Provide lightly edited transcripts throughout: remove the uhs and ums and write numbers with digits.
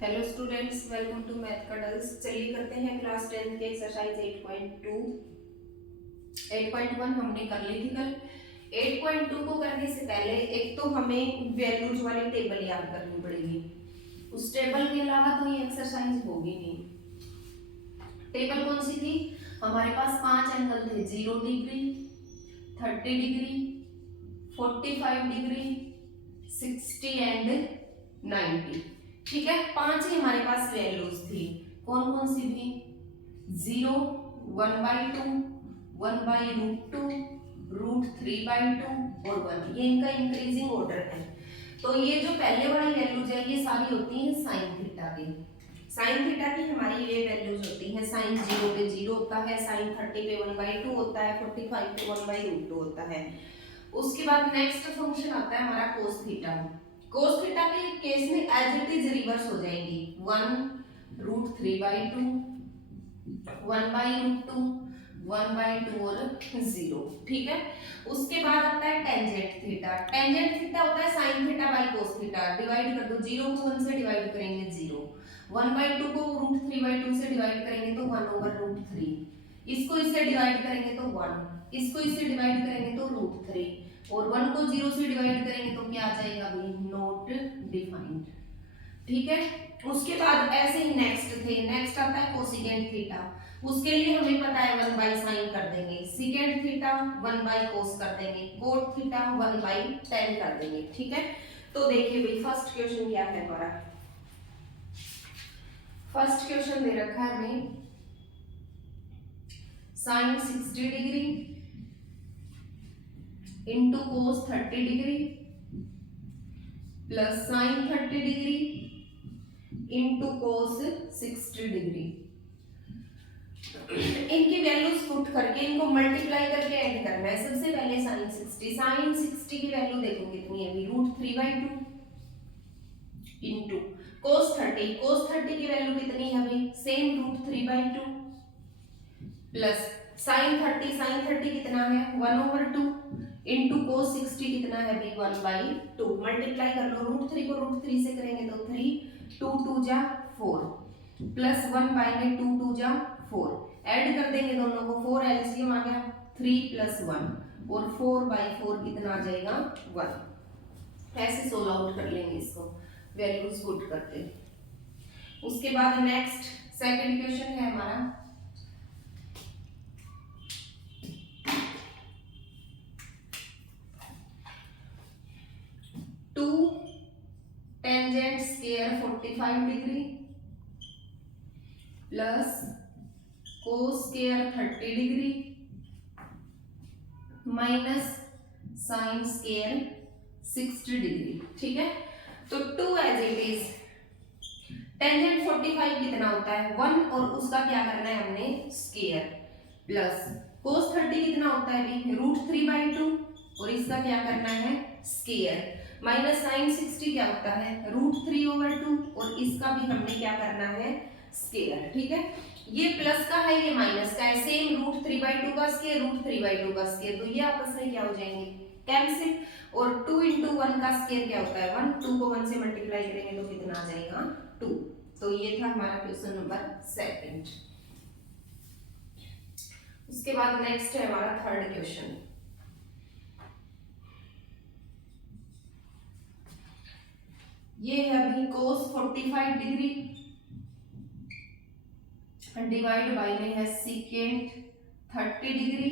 Hello students, welcome to math cuddles. चलिए करते हैं क्लास 10 के एक्सरसाइज 8.2। 8.1 हमने कर ली थी कल। 8.2 को करने से पहले एक तो हमें वैल्यूज वाली टेबल याद करनी पड़ेगी। उस टेबल के अलावा तो ये एक्सरसाइज होगी नहीं। टेबल कौन सी थी? हमारे पास 5 एंगल थे, 0 डिग्री, 30 डिग्री, 45 डिग्री, 60 एंड 90। ठीक है, 5 ही हमारे पास वैल्यूज थी। कौन कौन सी थी? 0, 1/2, 1/√2, √3/2 और 1। ये इनका इंक्रीजिंग ऑर्डर है। तो ये जो पहले वाली वैल्यूज है ये सारी होती हैं साइन थीटा की। साइन थीटा की हमारी ये वैल्यूज होती हैं। साइन 0 पे 0 होता है, साइन 30 पे 1/2 होता है, 45 पे 1/√2 होता है। उसके बाद नेक्स्ट फंक्शन आता है हमारा कोस थीटा। कोस थीटा के केस में एज इट इज रिवर्स हो जाएंगी। 1√3/2, 1/√2, 1/2 और 0। ठीक है। उसके बाद आता है टेंजेंट थीटा। टेंजेंट थीटा होता है sine theta by cos theta. Divide कर दो, 0 को 1 से डिवाइड करेंगे 0, 1/2 को √3/2 से डिवाइड करेंगे तो 1/√3, इसको इससे डिवाइड करेंगे तो 1, इसको इससे डिवाइड करेंगे तो √3 और 1 को 0 से डिवाइड करेंगे तो क्या आ जाएगा भाई? Not defined. ठीक है। उसके बाद ऐसे ही नेक्स्ट थे। नेक्स्ट आता है कोसिकेंट थीटा। उसके लिए हमें पता है 1/sin कर देंगे, सिकेंट थीटा 1/cos कर देंगे, कोट थीटा 1/tan कर देंगे। ठीक है। तो देखिए भाई फर्स्ट क्वेश्चन क्या है हमारा। फर्स्ट क्वेश्चन दे रखा है हमें sin 60 degree into cos 30 degree plus sign 30 degree into cos 60 degree. इनकी वैल्यूज पुट करके इनको मल्टीप्लाई करके ऐड करना है। सबसे पहले साइन 60 की वैल्यू देखो कितनी है अभी? √3/2 इंटू कोस 30 की वैल्यू कितनी है अभी? सेम √3/2 प्लस साइन 30 कितना है? 1/2 इंटू कोस 60 कितना है अभी? 1/2। मल्टीप्लाई कर लो, √3 को √3 से करेंगे तो 3, 2 2 जा 4 प्लस 1 बाई में 2 2 जा 4, ऐड कर देंगे दोनों को, 4 एलसीएम आ गया 3 प्लस 1 और 4/4 कितना आ जाएगा? 1। ऐसे सोल्व आउट कर लेंगे इसको वैल्यूज पुट करते। उसके बाद नेक्स्ट सेकंड क्वेश्चन है हमारा 2 tangent square 45 degree plus cos square 30 degree minus sine square 60 degree. ठीक है। तो 2 एज इट इज। टेंजेंट 45 कितना होता है? 1 और उसका क्या करना है हमने? स्क्वायर प्लस कोस 30 कितना होता है अभी? √3/2 और इसका क्या करना है? स्क्वायर माइनस साइन 60 क्या होता है? √3/2 और इसका भी हमने क्या करना है? स्क्वायर। ठीक है। ये प्लस का है, ये माइनस का है। सेम √3/2 का स्क्वायर, √3/2 का स्क्वायर, तो ये आपस में क्या हो जाएंगे? कैंसिल। और 2 इंटू 1 का स्क्वायर क्या होता है? 1। 2 को 1 से मल्टीप्लाई करेंगे तो कितना आ जाएगा? 2। तो ये था हमारा क्वेश्चन नंबर सेकंड। उसके बाद नेक्स्ट है हमारा थर्ड क्वेश्चन। ये है अभी कोस 45 डिग्री डिवाइड बाय में है secant 30 degree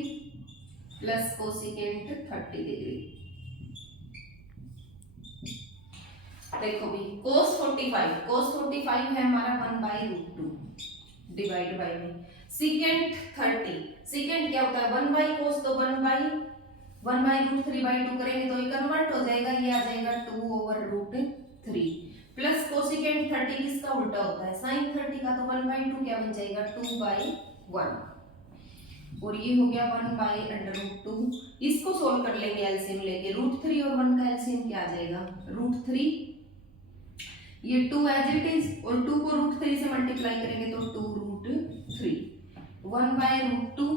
plus cosecant 30 degree. देखो भी कोस 45 है हमारा 1/√2 डिवाइड बाय में सिकेंट 30। सिकेंट क्या होता है? 1/cos, तो 1/√3/2 करेंगे तो ये कन्वर्ट हो जाएगा, ये आ जाएगा 2/√3 प्लस कोसिकेंट 30 किसका उल्टा होता है? साइन 30 का, तो 1/2 क्या बन जाएगा? 2/1 और ये हो गया 1/√2। इसको सोल्व कर लेंगे एलसीएम लेके। √3 और 1 का एलसीएम क्या आ जाएगा? √3, ये 2 एज इट इज और 2 को √3 से मल्टीप्लाई करेंगे तो 2√3, 1/√2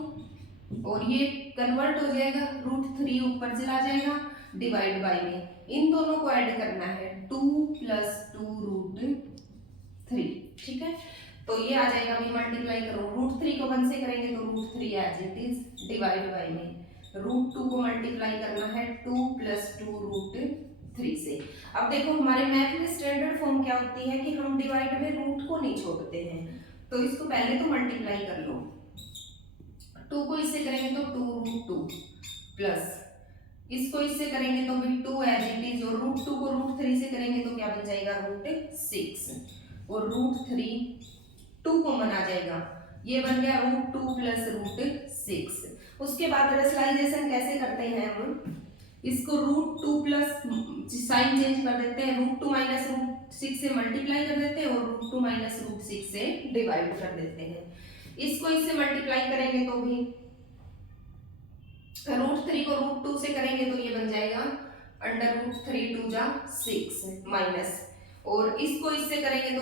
और ये कन्वर्ट हो जाएगा, √3 ऊपर चला जाएगा डिवाइड बाय में इन दोनों को ऐड करना है 2 + 2√3 तो ये आ जाएगा, अभी मल्टीप्लाई करो, रूट 3 को 1 से करेंगे तो root 3 as it is, divide by में रूट 2 को मल्टीप्लाई करना है 2 प्लस 2 रूट 3 से। अब देखो हमारे मैथ में स्टैंडर्ड फॉर्म क्या होती है कि हम डिवाइड में रूट को नहीं छोड़ते हैं, तो इसको पहले तो मल्टीप्लाई कर लो, 2 को इससे करेंगे तो 2 रूट 2 प्लस इसको इससे करेंगे तो भी 2 एज इट इज, और रूट 2 को रूट 3 से करेंगे तो क्या बन जाएगा रूट 6, और रूट 3 2 कॉमन आ जाएगा, ये बन गया रूट 2 प्लस रूट 6। उसके बाद रेशनलाइजेशन कैसे करते हैं हम, इसको रूट 2 प्लस साइन चेंज कर देते हैं, रूट 2 माइनस रूट 6 से मल्टीप्लाई कर देते हैं और रूट 2 माइनस रूट 6 से डिवाइड कर देते हैं। इसको इससे मल्टीप्लाई करेंगे तो भी रूट 3 को रूट 2 से करेंगे तो ये बन जाएगा अंडर रूट 3 2 जा 6 माइनस, और इसको इससे करेंगे तो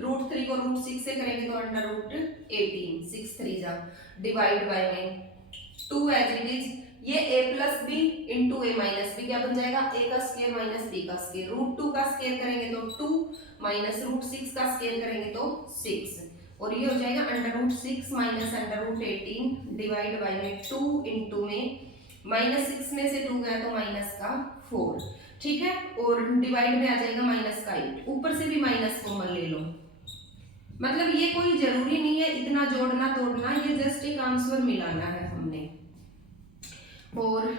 रूट 3 को रूट 6 से करेंगे तो अंडर रूट 18 6 3 जा डिवाइड बाय में 2 एज इट इज, ये a plus B into A minus B क्या बन जाएगा, a का स्क्वायर माइनस b का स्क्वायर, रूट 2 का स्क्वायर करेंगे तो 2 माइनस रूट 6 का स्क्वायर करेंगे तो 6, और ये हो जाएगा under root 6 minus under root 18 divide by में 2 इंटू में माइनस 6 में से 2 गया तो माइनस का 4, ठीक है, और डिवाइड में आ जाएगा माइनस का 8, ऊपर से भी माइनस कॉमन ले लो, मतलब ये कोई जरूरी नहीं है इतना जोड़ना तोड़ना, ये जस्ट एक आंसर मिलाना है हमने। और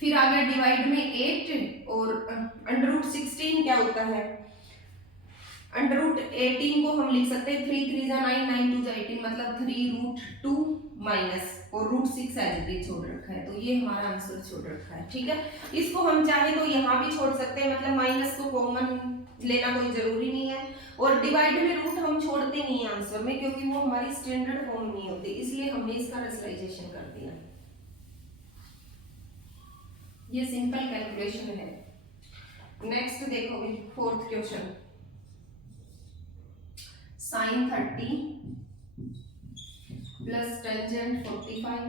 फिर आ गया डिवाइड में 8, और अंडर रूट 16 क्या होता है, अंडर रूट 18 को हम लिख सकते हैं 3 3 जा 9 9 2 जा 18, मतलब 3 रूट 2 माइनस और रूट 6 एज इट इज छोड़ रखा है, तो ये हमारा आंसर छोड़ रखा है, ठीक है। इसको हम चाहे तो यहाँ भी छोड़ सकते हैं, मतलब माइनस को कॉमन लेना कोई जरूरी नहीं है, और डिवाइड में रूट हम छोड़ते नहीं है आंसर में, क्योंकि वो हमारी स्टैंडर्ड फॉर्म नहीं होती, इसलिए हमने इसका रेशनलाइजेशन कर दिया। ये सिंपल कैलकुलेशन है। नेक्स्ट देखो भी fourth question, sine 30 plus tangent 45,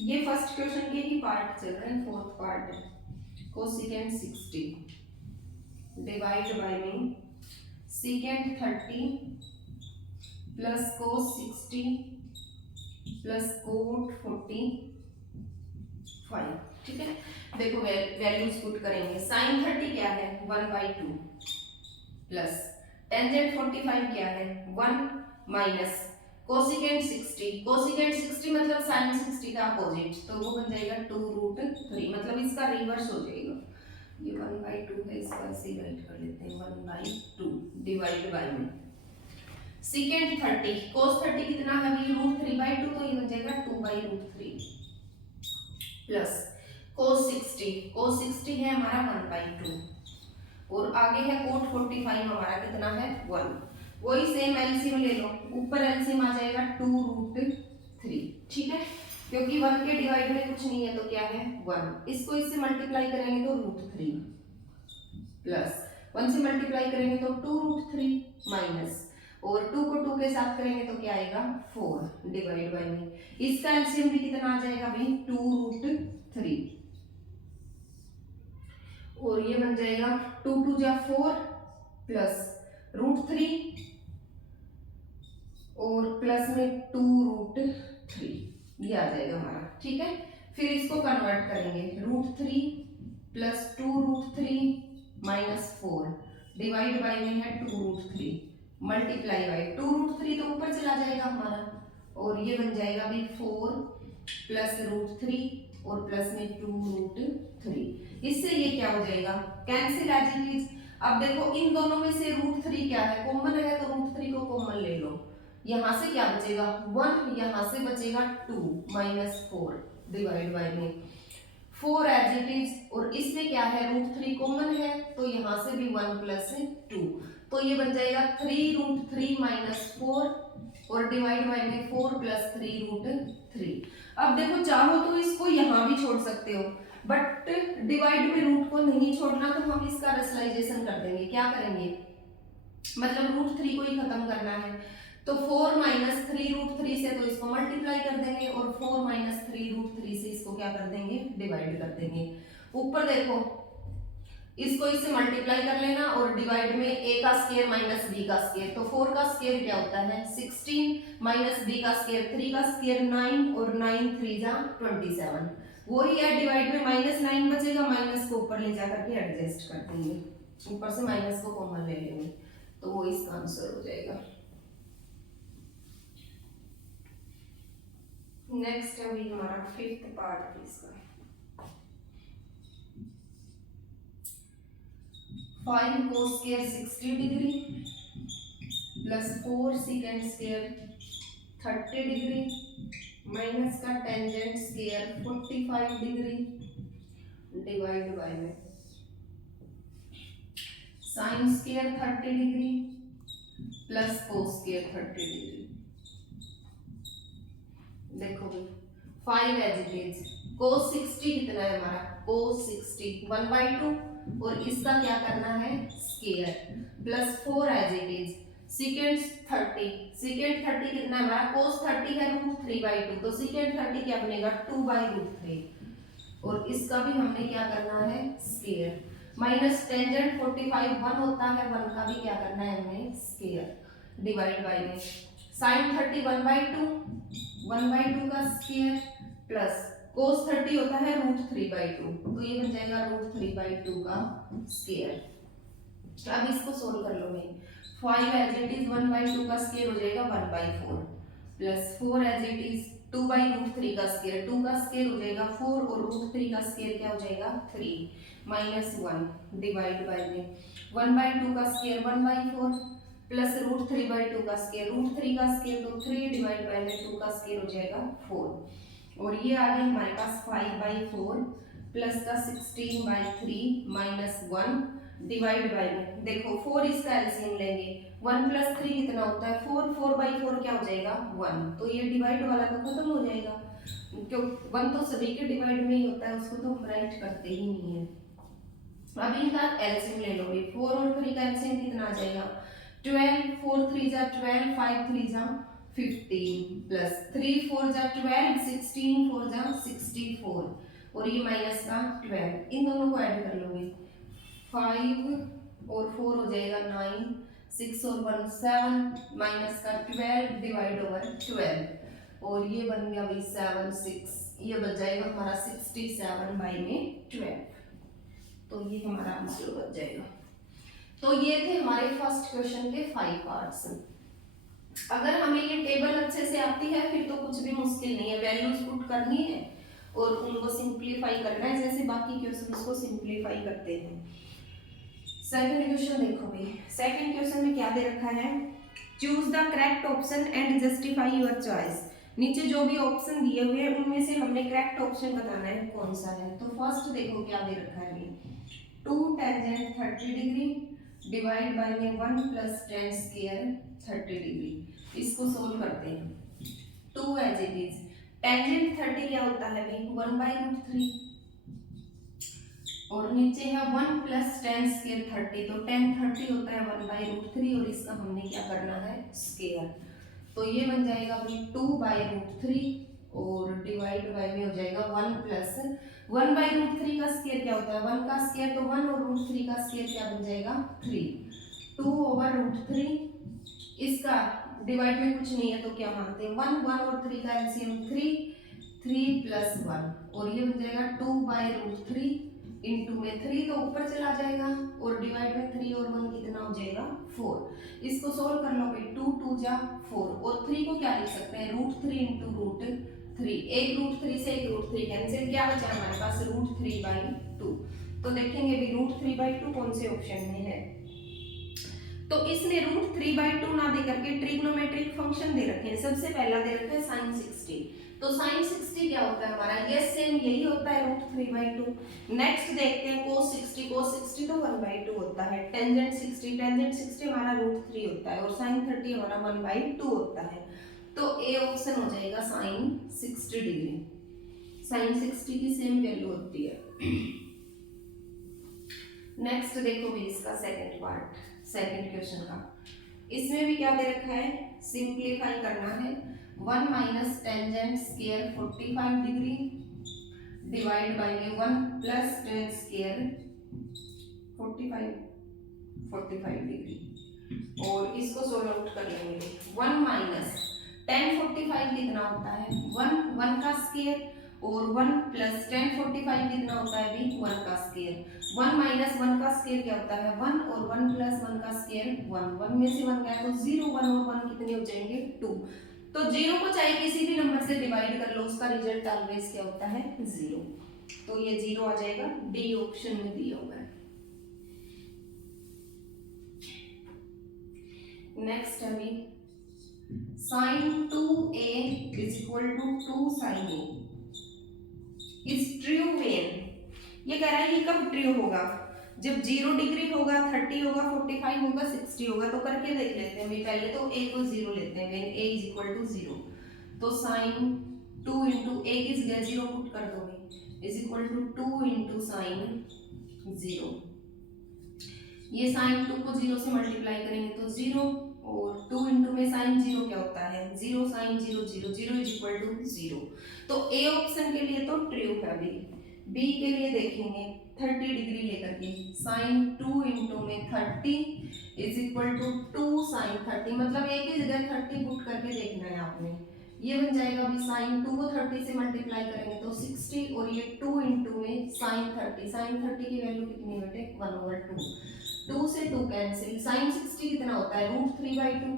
ये फर्स्ट क्वेश्चन के ही पार्ट चल रहे हैं, फोर्थ पार्ट है, कोसेकेंट 60 डिवाइड बाय में secant 30 plus cos 60 plus coat 45, ठीक है। देखो वैल्यूज पुट करेंगे, साइन 30 क्या है 1/2 प्लस टेंजेंट 45 क्या है 1 माइनस कोसेकेंट 60 मतलब साइन 60 का अपोजिट, तो वो बन जाएगा 2 रूट 3, मतलब इसका रिवर्स हो जाएगा, ये 1/2 है, इसका ऐसे राइट कर लेते हैं 1/2 डिवाइड बाय में सेकेंट 30 कोस 30 कितना है अभी रूट 3/2, तो ये बन जाएगा 2/√3 प्लस कोस 60 है हमारा 1/2, और आगे है कोट 45 हमारा कितना है 1, वही सेम एलसीएम ले लो, ऊपर एलसीएम आ जाएगा 2√3, ठीक है, क्योंकि 1 के डिवाइड में कुछ नहीं है तो क्या है 1, इसको इससे मल्टीप्लाई करेंगे तो √3 प्लस 1 से मल्टीप्लाई करेंगे तो 2√3 माइनस, और 2 को 2 के साथ करेंगे तो क्या आएगा 4 डिवाइड बाय में, इसका एलसीएम भी कितना आ जाएगा भाई 2√3, और ये बन जाएगा 2 2 जा 4 प्लस √3 और प्लस में 2√3, ये आ जाएगा हमारा, ठीक है। फिर इसको कन्वर्ट करेंगे √3 प्लस 2√3 माइनस 4 डिवाइड बाय में है 2√3 मल्टीप्लाई बाय 2√3 तो ऊपर चला जाएगा हमारा, और ये बन जाएगा भी 4 प्लस √3 और प्लस में 2√3, इससे ये क्या हो जाएगा कैंसिल एज इट इज। अब देखो इन दोनों में से √3 क्या है कॉमन है, तो √3 को कॉमन ले लो, यहाँ से क्या बचेगा 1, यहाँ से बचेगा 2 माइनस 4 डिवाइड बाय में 4 एज इट इज, और इसमें क्या है √3 कॉमन है तो यहाँ से भी 1 प्लस 2, तो ये बन जाएगा 3√3 माइनस 4 और डिवाइड बाय में 4 प्लस 3√3। अब देखो चाहो तो इसको यहाँ भी छोड़ सकते हो, बट डिवाइड में रूट को नहीं छोड़ना, तो हम इसका रेशनलाइजेशन कर देंगे, क्या करेंगे मतलब √3 को ही खत्म करना है, तो 4 माइनस 3√3 से तो इसको मल्टीप्लाई कर देंगे, और 4 माइनस 3√3 से इसको क्या कर देंगे डिवाइड कर देंगे। ऊपर देखो इसको इससे मल्टीप्लाई कर लेना, और डिवाइड में a का स्क्वायर माइनस बी का स्क्वायर, तो 4 का स्क्वायर क्या होता है 16 माइनस बी का स्क्वायर 3 का स्क्वायर 9 और 9 3 जा 27। वही है डिवाइड में -9 बचेगा, माइनस को ऊपर ले जा करके एडजस्ट कर देंगे, ऊपर से माइनस को कॉमन ले लेंगे, तो वो इसका आंसर हो जाएगा। नेक्स्ट अभी हमारा 5th पार्ट है इसका। 5 cos square 60 degree plus 4 secant square 30 degree minus का tangent square 45 degree divide by में sine square 30 degree plus cos square 30 degree. देखो भाई 5 एज इट इज, कोस 60 कितना है हमारा, कोस 60 1/2 और इसका क्या करना है square plus 4 as it is second 30 कितना है हमारा, कोस 30 है √3/2, तो सेकेंड 30 क्या बनेगा 2/√3 और इसका भी हमने क्या करना है स्क्वायर माइनस टेंजेंट 45 1 होता है, 1 का भी क्या करना है हमें स्क्वायर डिवाइड बाय में साइन 30 1/2 का स्क्वायर प्लस cos 30 होता है √3/2, तो ये बन जाएगा √3/2 का स्क्वायर। अब इसको सोल्व कर लो मैं, 5 एज इट इज 1/2 का स्क्वायर हो जाएगा 1/4 प्लस 4 एज इट इज 2/√3 का स्क्वायर, 2 का स्क्वायर हो जाएगा 4 और √3 का स्क्वायर क्या हो जाएगा 3 माइनस 1 डिवाइड बाय में 1/2 का स्क्वायर 1/4 प्लस √3/2 का स्क्वायर, √3 का स्क्वायर तो 3 डिवाइड बाय में 2 का स्क्वायर हो जाएगा 4 और ये आ गया हमारे पास 5/4 प्लस का 16/3 माइनस 1 डिवाइड बाय में देखो 4 इसका एलसीएम लेंगे 1 प्लस 3 कितना होता है 4, 4/4 क्या हो जाएगा 1, तो ये डिवाइड वाला तो खत्म हो जाएगा क्यों 1 तो सभी के डिवाइड में ही होता है, उसको तो हम राइट करते ही नहीं है। अब इनका एलसीएम ले लो, 4 और 3 का एलसीएम कितना आ जाएगा 12, 4 3 जा 12, 5 3 जा 15 प्लस 3 4 जा 12, 16 4 जा 64 और ये माइनस का 12, इन दोनों को ऐड कर लोगे 5 और 4 हो जाएगा 9, 6 और 1 7 माइनस का 12 डिवाइड ओवर 12 और ये बन गया भाई 7 6, ये बच जाएगा हमारा 67/12, तो ये हमारा आंसर बच जाएगा। तो ये थे हमारे फर्स्ट क्वेश्चन के 5 पार्ट्स। अगर हमें ये टेबल अच्छे से आती है फिर तो कुछ भी मुश्किल नहीं है, वैल्यूज पुट करनी है और उनको सिंपलीफाई करना है जैसे बाकी क्वेश्चंस को सिंपलीफाई करते हैं। सेकंड क्वेश्चन देखो भाई, सेकंड क्वेश्चन में क्या दे रखा है, choose the correct option and justify your choice. नीचे जो भी ऑप्शन दिए हुए हैं उनमें से हमने करेक्ट ऑप्शन बताना है कौन सा है। तो फर्स्ट देखो क्या दे रखा है, 2 टेंजेंट 30 डिग्री डिवाइड बाय में 1 प्लस tan स्क्वायर 30 डिग्री। इसको सोल्व करते हैं। 2 एज इट इज, टेंजेंट 30 क्या होता है भाई 1/√3 और नीचे है 1 प्लस tan स्क्वायर 30, तो tan 30 होता है 1/√3 और इसका हमने क्या करना है स्क्वायर, तो ये बन जाएगा भाई 2/√3 और डिवाइड बाय में हो जाएगा 1 प्लस 1/√3 का स्क्वायर क्या होता है 1 का स्क्वायर तो 1 और √3 का स्क्वायर क्या बन जाएगा 3, 2/√3 इसका डिवाइड में कुछ नहीं है तो क्या मानते हैं 1 1 और 3 का एलसीएम 3 प्लस 1 और ये बन जाएगा 2/√3 इंटू में 3 तो ऊपर चला जाएगा और डिवाइड में 3 और 1 कितना हो जाएगा 4। इसको सोल्व कर लो भाई 2 2 जा 4 और 3 को क्या लिख सकते हैं √3 इंटू √3, एक √3 से एक √3 कैंसिल, क्या बचा हमारे पास √3/2। तो देखेंगे भी √3/2 कौन से ऑप्शन में है, तो इसने √3/2 ना दे करके ट्रिग्नोमेट्रिक फंक्शन दे रखे हैं। सबसे पहला दे रखा है sin 60, तो sin 60 क्या होता है हमारा, ये सेम यही होता है √3/2। नेक्स्ट देखते हैं cos 60, cos 60 तो 1/2 होता है, टेंजेंट 60 हमारा √3 होता है और sin 30 हमारा 1/2 होता है, तो ए ऑप्शन हो जाएगा sin 60 डिग्री। sin 60 की सेम वैल्यू होती है। नेक्स्ट देखो भी इसका सेकंड पार्ट, सेकंड क्वेश्चन का, इसमें भी क्या दे रखा है सिंपलीफाई करना है 1 minus tangent square 45 degree divide by में 1 प्लस tan स्क्वायर 45 डिग्री। और इसको सोल्व आउट कर लेंगे। 1 माइनस tan 45 कितना होता है 1, 1 का स्क्वायर, और 1 प्लस tan 45 कितना होता है भी 1 का स्क्वायर। 1 माइनस 1 का स्क्वायर क्या होता है 1, और 1 प्लस 1 का स्क्वायर 1, 1 में से 1 गया तो 0, 1 और 1 कितने हो जाएंगे 2। तो 0 को चाहे किसी भी नंबर से डिवाइड कर लो, उसका रिजल्ट ऑलवेज क्या होता है 0। तो ये 0 आ जाएगा, डी ऑप्शन में दिया हुआ है। नेक्स्ट अभी sin 2a is equal to 2 sin a is true when, ये कह रहा है ये कब ट्रू होगा, जब 0 डिग्री होगा, 30 होगा, 45 होगा, 60 होगा। तो करके देख लेते हैं, पहले तो a को 0 लेते हैं, when a is equal to 0। तो sin 2 into a किस गया 0 पुट कर दोगे is equal to 2 into sin 0। ये sin 2 को 0 से मल्टीप्लाई करेंगे तो 0, और 2 इंटू में sin 0 क्या होता है 0 sin 0 0, 0 इज इक्वल टू 0। तो ए ऑप्शन के लिए तो ट्रू है। बी के लिए देखेंगे 30 डिग्री लेकर के sin 2 इंटू में 30 इज इक्वल टू 2 sin 30, मतलब एक ही जगह 30 पुट करके देखना है आपने। ये बन जाएगा अभी sin 2 को 30 से मल्टीप्लाई करेंगे तो 60, और ये 2 इंटू में sin 30 की वैल्यू कितनी बेटे 1/2, 2 से 2 कैंसिल, sin 60 कितना होता है √3/2,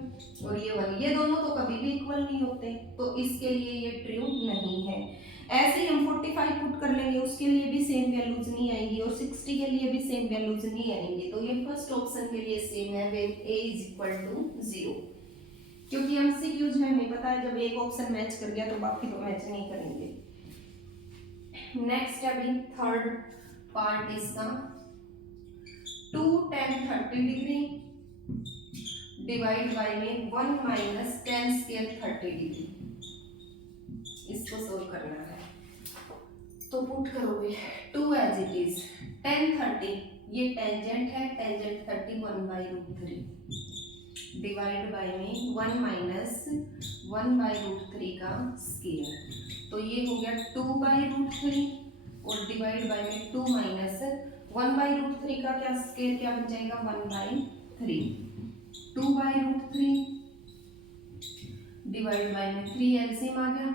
और ये 1, ये दोनों तो कभी भी इक्वल नहीं होते, तो इसके लिए ये ट्रू नहीं है। ऐसे ही हम 45 पुट कर लेंगे, उसके लिए भी सेम वैल्यूज नहीं आएंगी, और 60 के लिए भी सेम वैल्यूज नहीं आएंगी। तो ये फर्स्ट ऑप्शन के लिए सेम है, when a is equal to 0, क्योंकि एमसीक्यूज है, हमें पता है जब एक ऑप्शन मैच कर गया तो बाकी तो मैच नहीं करेंगे। नेक्स्ट अभी थर्ड पार्ट इसका 2 tan 30 डिग्री डिवाइड बाय में 1 माइनस tan स्क्वायर 30 डिग्री, इसको सोल्व करना है। तो पुट करोगे 2 एज इट इज tan 30, ये टेंजेंट है, टेंजेंट 30 1/√3 डिवाइड बाय में 1 माइनस 1/√3 का स्क्वायर, तो ये हो गया 2/√3, और डिवाइड बाय में 2 माइनस 1/√3 का क्या स्क्वायर क्या बन जाएगा 1/3, 2/√3 डिवाइड बाय में 3 एलसीएम आ गया,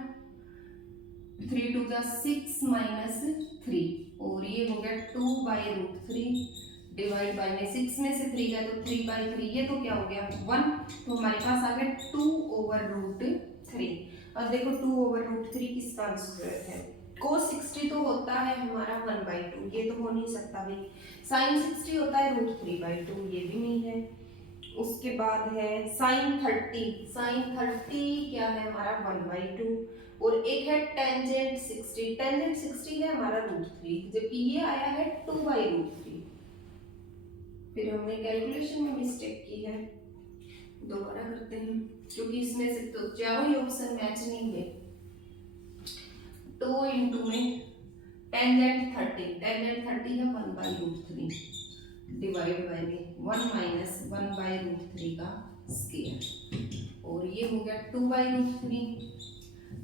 3 2 जा 6 माइनस 3, और ये हो गया 2/√3 डिवाइड बाय में 6 में से 3 गया तो 3/3, ये तो क्या हो गया 1, तो हमारे पास आ गया 2/√3। अब देखो 2/√3 किसका आंसर है, cos 60 तो होता है हमारा 1/2, ये तो हो नहीं सकता भाई। sin 60 होता है √3/2, ये भी नहीं है। उसके बाद है sin 30 क्या है हमारा 1/2, और एक है टेंजेंट 60 है हमारा √3, जबकि ये आया है 2/√3। फिर हमने कैलकुलेशन में मिस्टेक की है, दोबारा करते हैं, क्योंकि इसमें से तो चारों ही ऑप्शन मैच नहीं हुए। 2 इंटू में टेंजेंट 30 है 1/√3 डिवाइड बाय में 1 माइनस 1/√3 का स्क्वायर, और ये हो गया 2/√3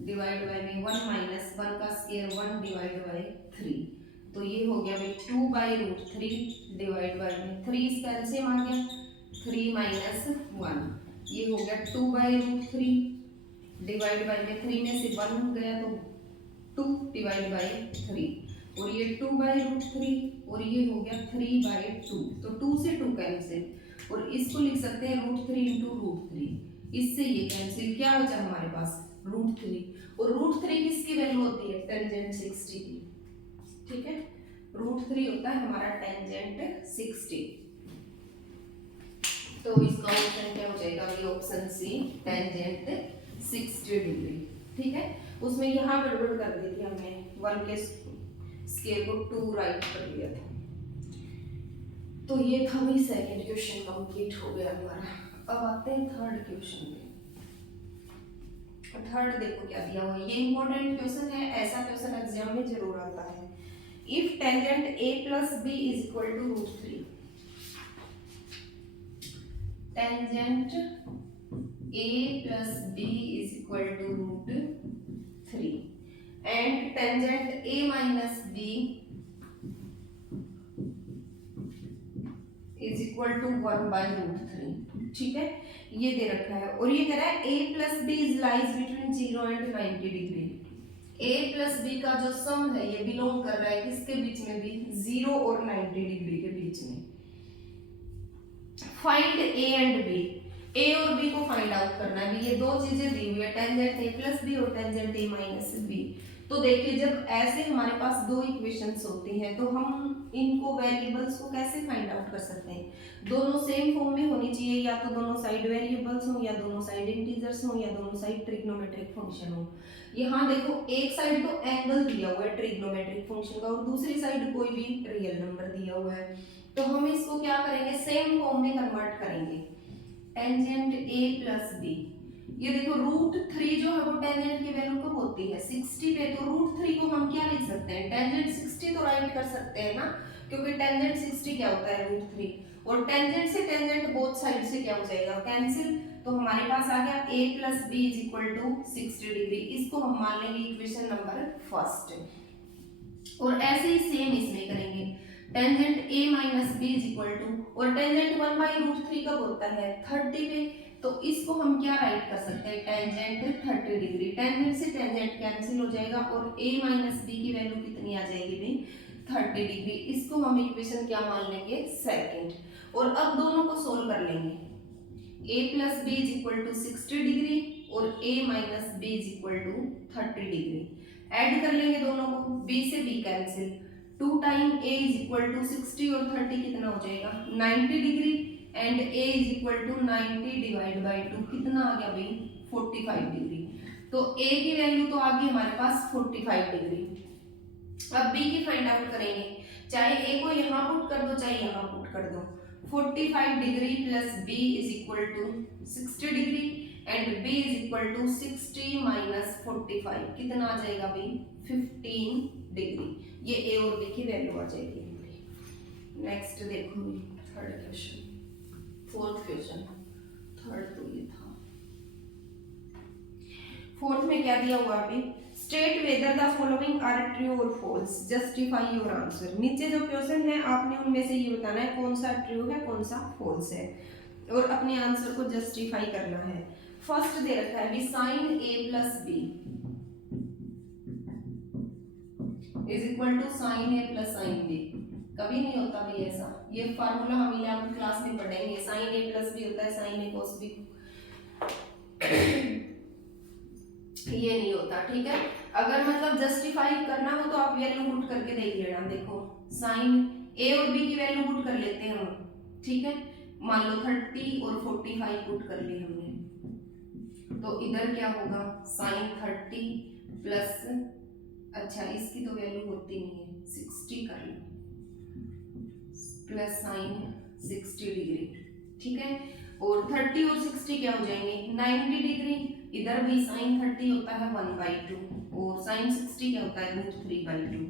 डिवाइड बाय में 1 माइनस 1 का स्क्वायर 1 डिवाइड बाय 3, तो ये हो गया भाई 2/√3 डिवाइड बाय में 3 इसका एलसीएम आ गया 3 माइनस 1, ये हो गया 2/√3 डिवाइड बाय में 3 में से 1 गया तो 2 डिवाइड बाय 3, और ये 2/√3, और ये हो गया 3/2, तो 2 से 2 कैंसिल, और इसको लिख सकते हैं √3 इंटू √3, इससे ये कैंसिल, क्या बचा हमारे पास √3, और √3 किसकी वैल्यू होती है टेंजेंट 60 की, ठीक है, √3 होता है हमारा टेंजेंट 60। तो इसका ऑप्शन क्या हो जाएगा ये ऑप्शन सी टेंजेंट 60 डिग्री, ठीक है। उसमें यहाँ गड़बड़ कर दी थी हमने, 1 के स्क्वायर को 2 राइट कर लिया था। तो ये था भी सेकंड क्वेश्चन कंप्लीट हो गया हमारा। अब आते हैं थर्ड क्वेश्चन पे। थर्ड देखो क्या दिया हुआ है, ये इंपॉर्टेंट क्वेश्चन है, ऐसा क्वेश्चन एग्जाम में जरूर आता है। If tangent a plus b is equal to √3, tangent a plus b is equal to √3 and tangent a minus b is equal to 1/√3। ठीक है, ये दे रखा है और ये कह रहा है a plus B is lies between 0 and 90 degree. a plus B का जो सम है ये बिलोंग कर रहा है किसके बीच में भी, 0 और 90 डिग्री के बीच में। Find a and b, a और b को फाइंड आउट करना है। ये दो चीजें दी हुई है, टेंजेंट a प्लस बी और टेंजेंट a माइनस बी। तो देखिए जब ऐसे हमारे पास दो इक्वेशंस होती हैं तो हम इनको वेरिएबल्स को कैसे फाइंड आउट कर सकते हैं, दोनों सेम फॉर्म में होनी चाहिए, या तो दोनों साइड वेरिएबल्स हो, या दोनों साइड इंटीजर्स हो, या दोनों साइड ट्रिग्नोमेट्रिक फंक्शन हो। यहाँ देखो एक साइड तो एंगल दिया हुआ है ट्रिग्नोमेट्रिक फंक्शन का और दूसरी साइड कोई भी रियल नंबर दिया हुआ है, तो हम इसको क्या करेंगे, सेम फॉर्म में कन्वर्ट करेंगे। टेंजेंट a प्लस बी, ये देखो √3 जो है वो टेंजेंट की वैल्यू कब होती है, 60 पे, तो √3 को हम क्या लिख सकते हैं, टेंजेंट 60 तो राइट कर सकते हैं ना, क्योंकि टेंजेंट 60 क्या होता है √3, और टेंजेंट से टेंजेंट बोथ साइड से क्या हो जाएगा, कैंसिल। तो हमारे पास आ गया a plus B is equal to 60 degree. इसको हम मान लेंगे इक्वेशन नंबर फर्स्ट। और ऐसे ही सेम इसमें करेंगे, tangent a minus B is equal to, और टेंजेंट 1/√3 कब होता है, 30 पे, तो इसको हम क्या राइट कर सकते हैं, टेंजेंट 30 डिग्री। टेंजेंट से टेंजेंट कैंसिल हो जाएगा और a माइनस बी की वैल्यू कितनी आ जाएगी भाई, 30 डिग्री। इसको हम इक्वेशन क्या मान लेंगे, सेकंड। और अब दोनों को सोल्व कर लेंगे, a plus B is equal to 60 degree और a minus B is equal to 30 degree. Add कर लेंगे दोनों को, b से b cancel, 2 time a is equal to 60 और 30 कितना हो जाएगा, 90 degree, and a is equal to 90 divide by 2 कितना आ गया भाई, 45 डिग्री। तो a की वैल्यू तो आ गई हमारे पास 45 डिग्री। अब b की फाइंड आउट करेंगे, चाहे a को यहाँ पुट कर दो चाहे यहाँ पुट कर दो। 45 degree plus b is equal to 60 degree and b is equal to 60 minus 45 कितना आ जाएगा भाई, 15 डिग्री। ये a और b की वैल्यू आ जाएगी हमारी। नेक्स्ट देखो third question, fourth question, third तो ये था, फोर्थ में क्या दिया हुआ अभी, state whether the following are true और फॉल्स, जस्टिफाई योर आंसर। नीचे जो क्वेश्चन है आपने उनमें से ये बताना है कौन सा ट्रू है कौन सा फॉल्स है और अपने आंसर को जस्टिफाई करना है। फर्स्ट दे रखा है भी sine a plus B is equal to sine a plus sine B. कभी नहीं होता भाई ऐसा, ये फार्मूला हम इलेवेंथ क्लास में पढ़ेंगे, साइन a प्लस बी होता है साइन a cos b, ये नहीं होता। ठीक है, अगर मतलब जस्टिफाई करना हो तो आप वैल्यू पुट करके देख लेना। देखो साइन a और b की वैल्यू पुट कर लेते हैं हम, ठीक है, मान लो 30 और 45 पुट कर ली हमने, तो इधर क्या होगा, साइन 30 प्लस, अच्छा इसकी तो वैल्यू होती नहीं है, 60 कर लो प्लस साइन 60 डिग्री। ठीक है, और 30 और 60 क्या हो जाएंगे, 90 डिग्री। इधर भी साइन 30 होता है 1/2 और साइन 60 क्या होता है √3/2,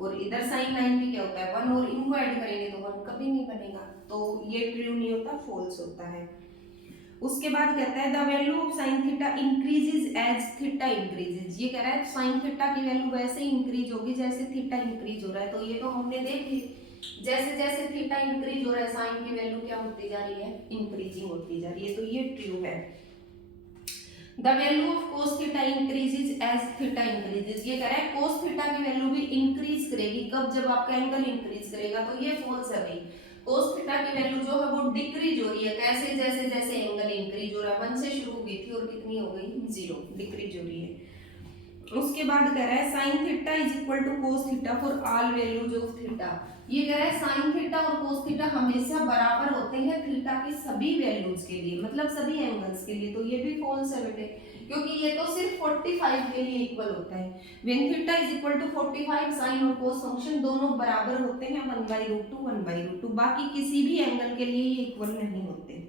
और इधर साइन 90 क्या होता है 1, और इनको ऐड करेंगे तो 1 कभी नहीं बनेगा, तो ये ट्रू नहीं होता, फॉल्स होता है। उसके बाद कहता है the value of sine theta increases as theta increases. ये कह रहा है साइन थीटा की वैल्यू वैसे इंक्रीज होगी जैसे थीटा इंक्रीज हो रहा है, तो ये तो हमने देख ली, जैसे जैसे थीटा इंक्रीज हो रहा है साइन की वैल्यू क्या होती जा रही है, इंक्रीजिंग होती जा रही है, तो ये ट्रू है। The value of cos theta increases as theta increases. ये कह रहा है कोस थीटा की वैल्यू भी इंक्रीज करेगी, कब, जब आपका एंगल इंक्रीज करेगा, तो ये फॉल्स है भाई। कोस थीटा की वैल्यू जो है वो डिक्रीज हो रही है, कैसे, जैसे जैसे एंगल इंक्रीज हो रहा है, 1 से शुरू हुई थी और कितनी हो गई, 0, डिक्रीज हो रही है। उसके बाद कह रहा है sine theta is equal to cos theta for all values of theta. ये कह रहा है साइन थीटा और कोस थीटा हमेशा बराबर होते हैं थीटा की सभी वैल्यूज के लिए, मतलब सभी एंगल्स के लिए, तो ये भी फॉल्स है बेटे, क्योंकि ये तो सिर्फ 45 के लिए इक्वल होता है। When theta is equal to 45 sine और कोस फंक्शन दोनों बराबर होते हैं 1/√2 1/√2, बाकी किसी भी एंगल के लिए ये इक्वल नहीं होते।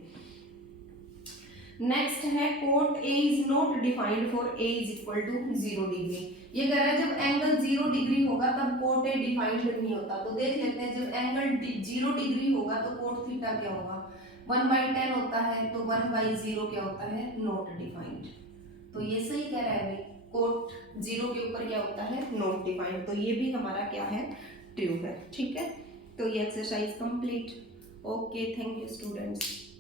नेक्स्ट है cot A is not defined for A is equal to 0 degree. ये कह रहा है जब एंगल 0 डिग्री होगा तब कोट A डिफाइंड नहीं होता, तो देख लेते हैं जब एंगल 0 डिग्री होगा तो कोट थीटा क्या होगा, 1/10 होता है, तो 1/0 क्या होता है, नॉट डिफाइंड। तो ये सही कह रहा है भाई, कोट 0 के ऊपर क्या होता है, नॉट डिफाइंड, तो ये भी हमारा क्या है, ट्रू है। ठीक है, तो ये exercise complete. Okay, thank you students.